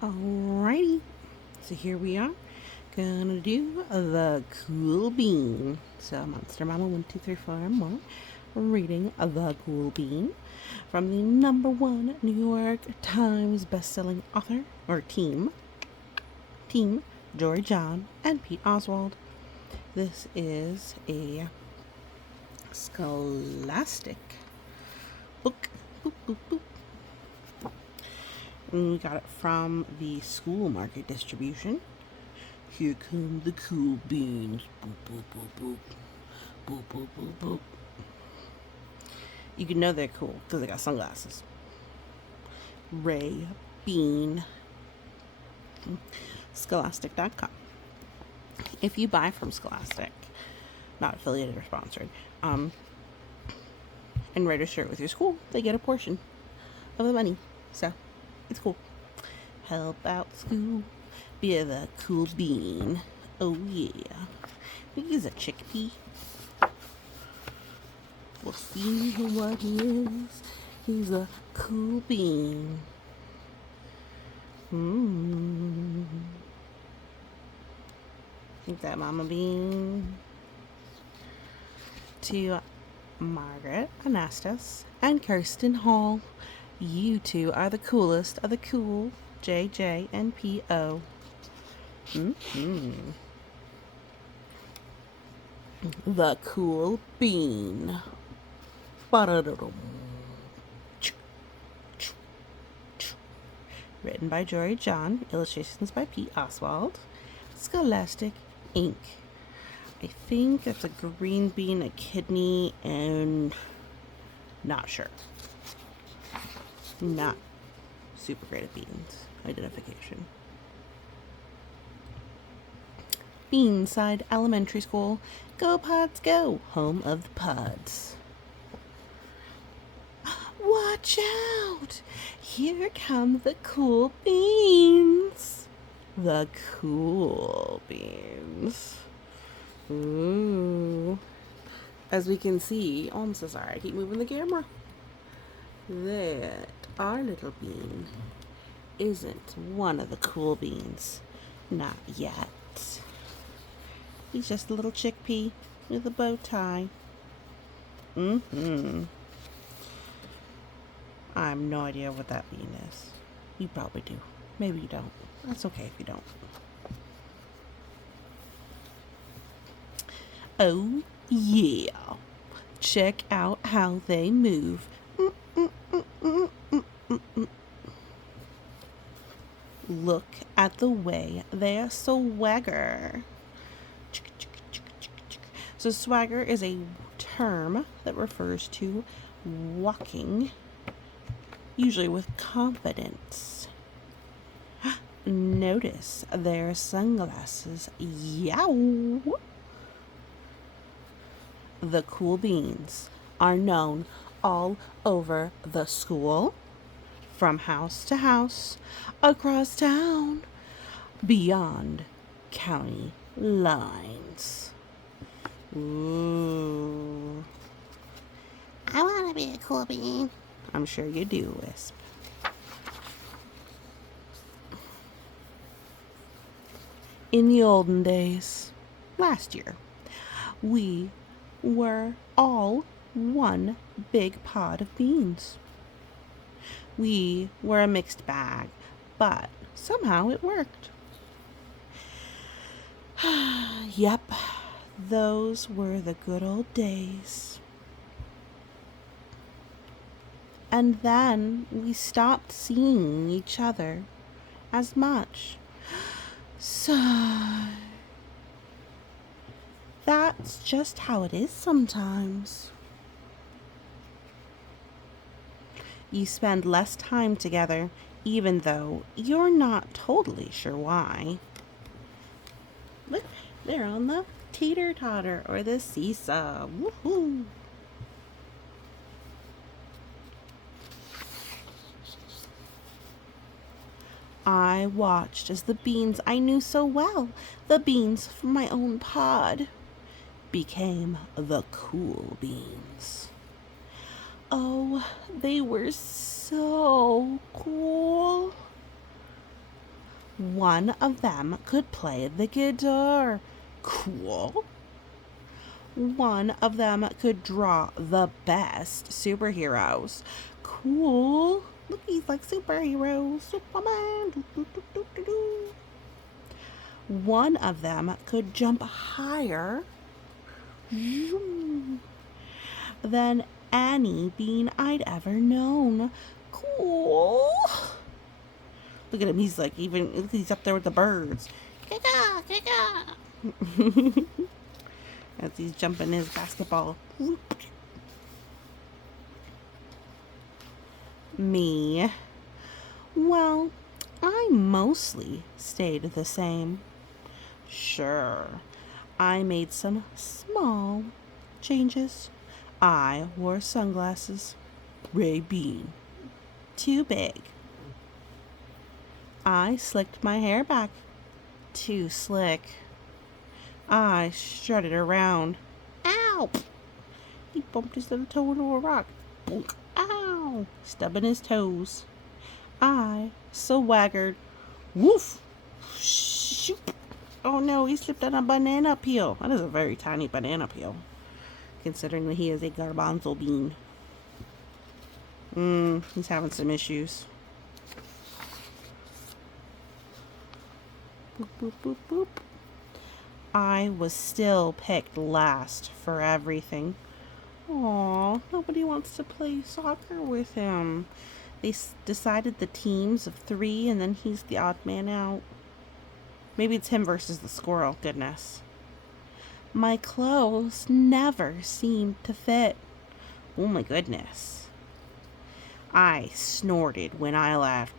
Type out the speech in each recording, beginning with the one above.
Alrighty, so here we are, gonna do the cool bean. So Monster Mama 1, 2, 3, 4 and more, reading the cool bean from the #1 New York Times bestselling author or team Jory John and Pete Oswald. This is a Scholastic book. Boop, boop, boop. And we got it from the School Market distribution. Here come the cool beans. Boop, boop, boop, boop. Boop, boop, boop, boop. You can know they're cool because they got sunglasses. Ray Bean. Scholastic.com. If you buy from Scholastic, not affiliated or sponsored, and register it with your school, they get a portion of the money. So, it's cool. Help out school. Be the cool bean. Oh yeah. I think he's a chickpea. We'll see what he is. He's a cool bean. Think that Mama Bean. To Margaret, Anastas, and Kirsten Hall. You two are the coolest of the cool. JJ and PO. The cool bean. Written by Jory John, illustrations by Pete Oswald. Scholastic Inc. I think that's a green bean, a kidney, and not sure. Not super great at beans identification. Beanside Elementary School. Go Pods Go, home of the Pods. Watch out! Here come the cool beans. The cool beans. Ooh. As we can see, oh, I'm so sorry, I keep moving the camera. That our little bean isn't one of the cool beans. Not yet. He's just a little chickpea with a bow tie. I have no idea what that bean is. You probably do. Maybe you don't. That's okay if you don't. Oh, yeah. Check out how they move. Look at the way they swagger. So swagger is a term that refers to walking, usually with confidence. Notice their sunglasses. Yow! The cool beans are known all over the school, from house to house, across town, beyond county lines. Ooh. I want to be a cool bean. I'm sure you do, Wisp. In the olden days, last year, we were all one big pot of beans. We were a mixed bag, but somehow it worked. Yep, those were the good old days. And then we stopped seeing each other as much. So that's just how it is sometimes. You spend less time together, even though you're not totally sure why. Look, they're on the teeter-totter or the seesaw. Woohoo! I watched as the beans I knew so well, the beans from my own pod, became the cool beans. Oh, they were so cool. One of them could play the guitar. Cool. One of them could draw the best superheroes. Cool. Look, he's like superheroes. Superman. Do, do, do, do, do, do. One of them could jump higher than any bean I'd ever known. Cool. Look at him. He's like, he's up there with the birds. Kika, kika. As he's jumping his basketball. Me. Well, I mostly stayed the same. Sure, I made some small changes. I wore sunglasses. Ray Bean. Too big. I slicked my hair back. Too slick. I strutted around. Ow! He bumped his little toe into a rock. Bonk. Ow! Stubbing his toes. I swaggered. Woof! Shoot! Oh no, he slipped on a banana peel. That is a very tiny banana peel, considering that he is a garbanzo bean. He's having some issues. Boop, boop, boop, boop. I was still picked last for everything. Aw, nobody wants to play soccer with him. They decided the teams of 3, and then he's the odd man out. Maybe it's him versus the squirrel. Goodness. My clothes never seemed to fit. Oh my goodness. I snorted when I laughed.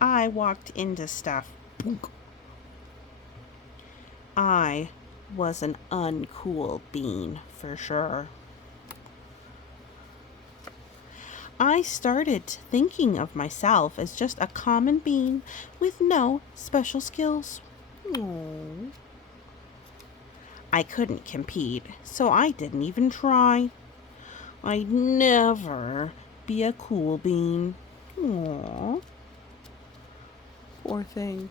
I walked into stuff. I was an uncool bean for sure. I started thinking of myself as just a common bean with no special skills. Aww. I couldn't compete, so I didn't even try. I'd never be a cool bean. Aww. Poor thing.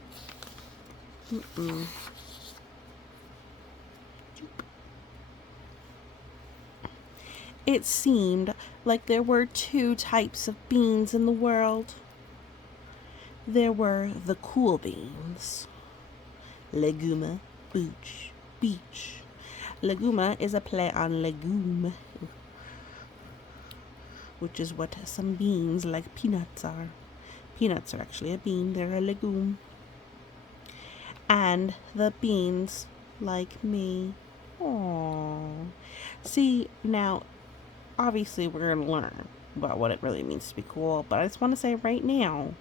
It seemed like there were 2 types of beans in the world. There were the cool beans. Legume, beach. Legume is a play on legume, which is what some beans like peanuts are. Peanuts are actually a bean, they're a legume. And the beans like me. Aww. See, now, obviously we're going to learn about what it really means to be cool, but I just want to say right now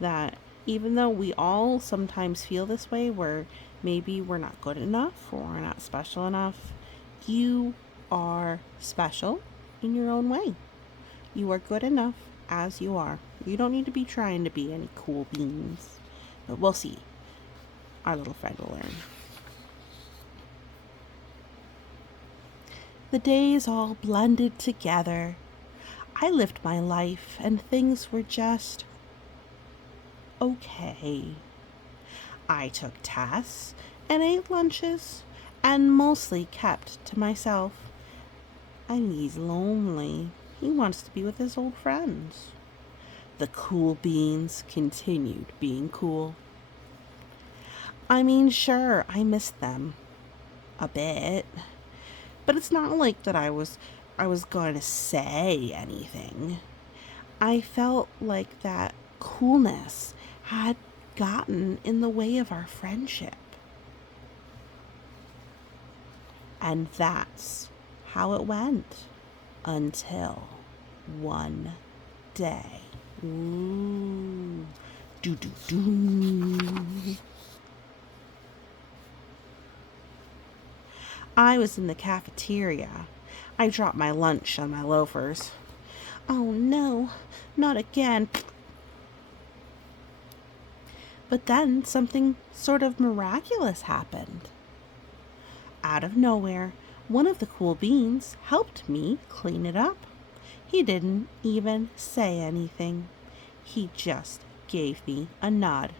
that even though we all sometimes feel this way, where maybe we're not good enough or we're not special enough, you are special in your own way. You are good enough as you are. You don't need to be trying to be any cool beans, but we'll see. Our little friend will learn. The days all blended together. I lived my life and things were just okay. I took tests and ate lunches and mostly kept to myself. And he's lonely. He wants to be with his old friends. The cool beans continued being cool. I mean, sure, I missed them a bit. But it's not like that I was going to say anything. I felt like that coolness had gotten in the way of our friendship. And that's how it went until one day. Ooh. Do do do. I was in the cafeteria. I dropped my lunch on my loafers. Oh no, not again. But then something sort of miraculous happened. Out of nowhere, one of the cool beans helped me clean it up. He didn't even say anything. He just gave me a nod.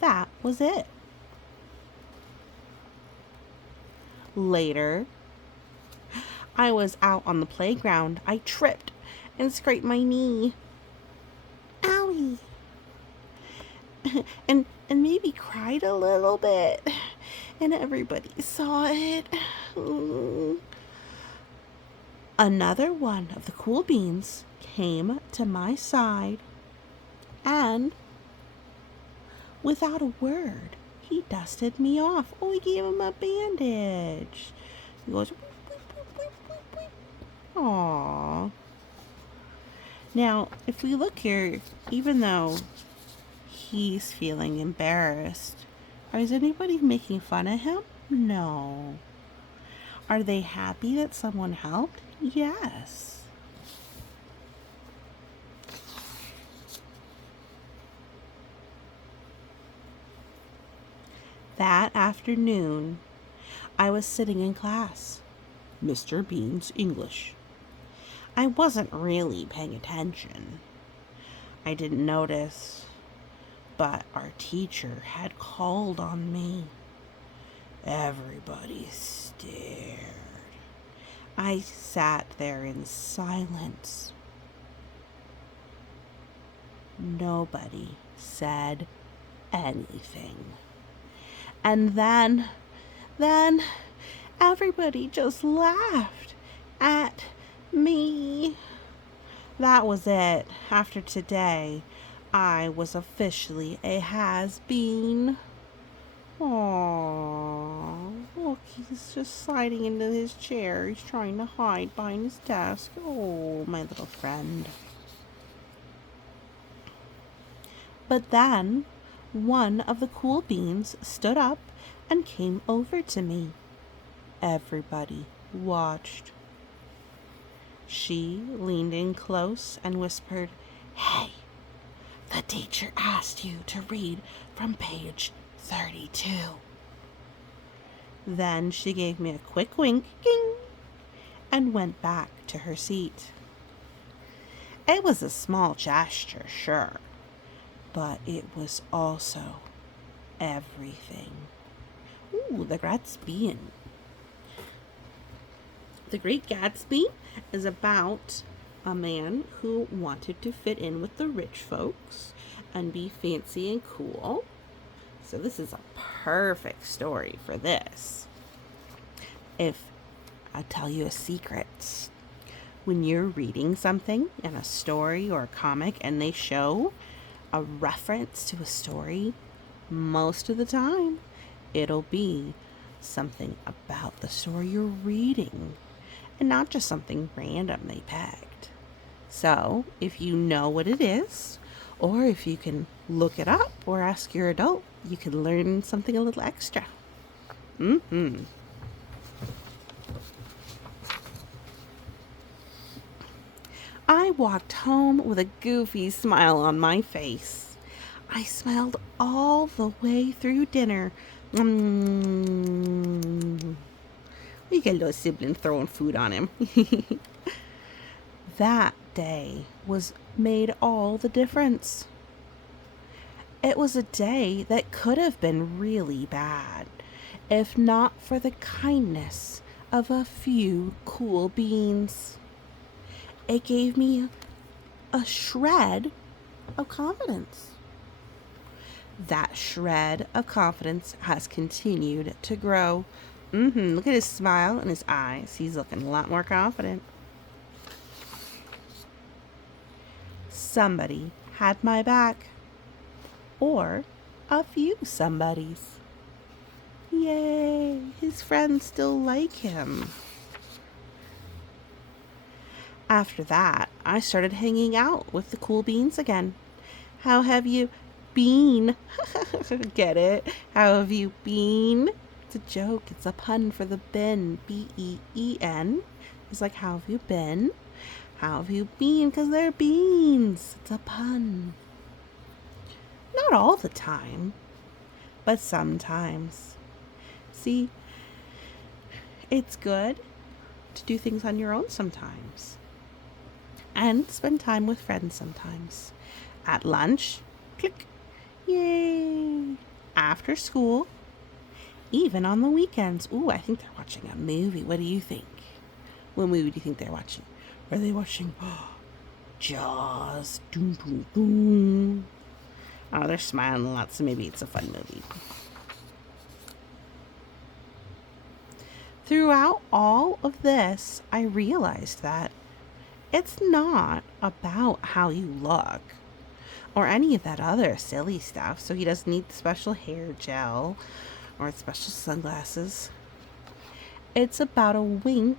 That was it. Later, I was out on the playground. I tripped and scraped my knee. Owie. and maybe cried a little bit. And everybody saw it. Another one of the cool beans came to my side and, without a word, he dusted me off. Oh, he gave him a bandage. He goes, aww. Now, if we look here, even though he's feeling embarrassed, is anybody making fun of him? No. Are they happy that someone helped? Yes. That afternoon, I was sitting in class. Mr. Bean's English. I wasn't really paying attention. I didn't notice, but our teacher had called on me. Everybody stared. I sat there in silence. Nobody said anything. And then everybody just laughed at me. That was it. After today, I was officially a has-been. Aww. Look, he's just sliding into his chair. He's trying to hide behind his desk. Oh, my little friend. But then, one of the cool beans stood up and came over to me. Everybody watched. She leaned in close and whispered, "Hey, the teacher asked you to read from page 32. Then she gave me a quick wink, ging, and went back to her seat. It was a small gesture, sure, but it was also everything. Ooh, the Gatsby. The Great Gatsby is about a man who wanted to fit in with the rich folks and be fancy and cool. So this is a perfect story for this. If I'll tell you a secret, when you're reading something in a story or a comic and they show a reference to a story, most of the time it'll be something about the story you're reading and not just something random they picked. So if you know what it is, or if you can look it up or ask your adult, you can learn something a little extra. I walked home with a goofy smile on my face. I smiled all the way through dinner. We get a little sibling throwing food on him. That day made all the difference. It was a day that could have been really bad, if not for the kindness of a few cool beans. It gave me a shred of confidence. That shred of confidence has continued to grow. Look at his smile and his eyes. He's looking a lot more confident. Somebody had my back. Or a few somebodies. Yay! His friends still like him. After that, I started hanging out with the cool beans again. How have you been? Get it? How have you been? It's a joke. It's a pun for the bin. B-E-E-N. It's like, how have you been? How have you been? Because they're beans. It's a pun. Not all the time, but sometimes. See, it's good to do things on your own sometimes. And spend time with friends sometimes. At lunch, click, yay. After school, even on the weekends. Ooh, I think they're watching a movie. What do you think? What movie do you think they're watching? Are they watching Jaws? Doom, boom, boom. Oh, they're smiling a lot, so maybe it's a fun movie. Throughout all of this, I realized that it's not about how you look or any of that other silly stuff. So he doesn't need the special hair gel or special sunglasses. It's about a wink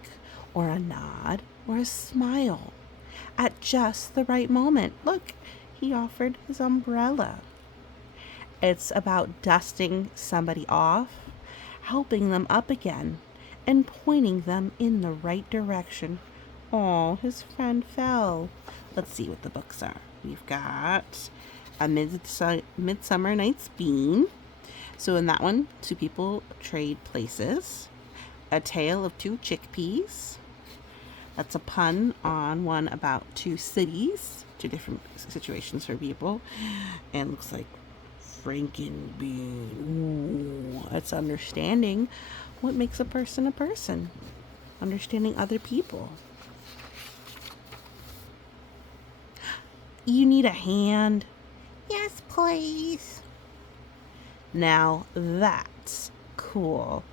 or a nod or a smile at just the right moment. Look, he offered his umbrella. It's about dusting somebody off, helping them up again, and pointing them in the right direction. Oh, his friend fell. Let's see what the books are. We've got A Midsummer Night's Bean. So in that one, two people trade places. A Tale of Two Chickpeas. That's a pun on one about two cities, two different situations for people. And looks like Frankenbean. Ooh, it's understanding what makes a person, understanding other people. You need a hand? Yes, please. Now that's cool.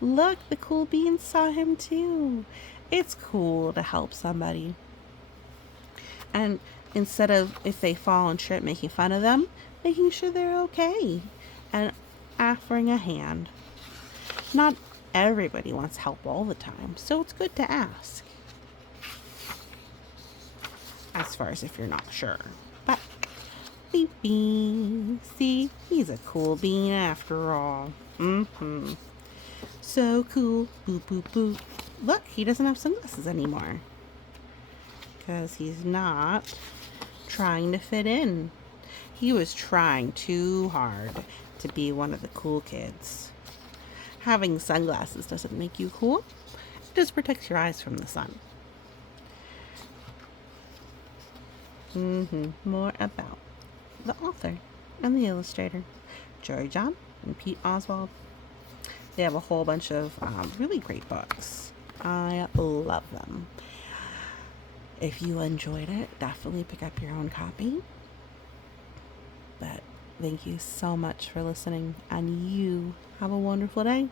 Look, the cool bean saw him too. It's cool to help somebody. And instead of, if they fall and trip, making fun of them, making sure they're okay and offering a hand. Not everybody wants help all the time, so it's good to ask. As far as if you're not sure. But beep bean. See, he's a cool bean after all. So cool. Boop boop boop. Look, he doesn't have sunglasses anymore. Because he's not trying to fit in. He was trying too hard to be one of the cool kids. Having sunglasses doesn't make you cool. It just protects your eyes from the sun. More about the author and the illustrator, Jory John and Pete Oswald. They have a whole bunch of really great books. I love them. If you enjoyed it, definitely pick up your own copy. But thank you so much for listening, and you have a wonderful day.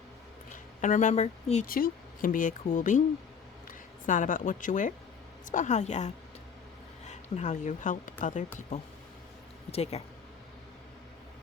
And remember, you too can be a cool bean. It's not about what you wear, it's about how you act and how you help other people. You take care.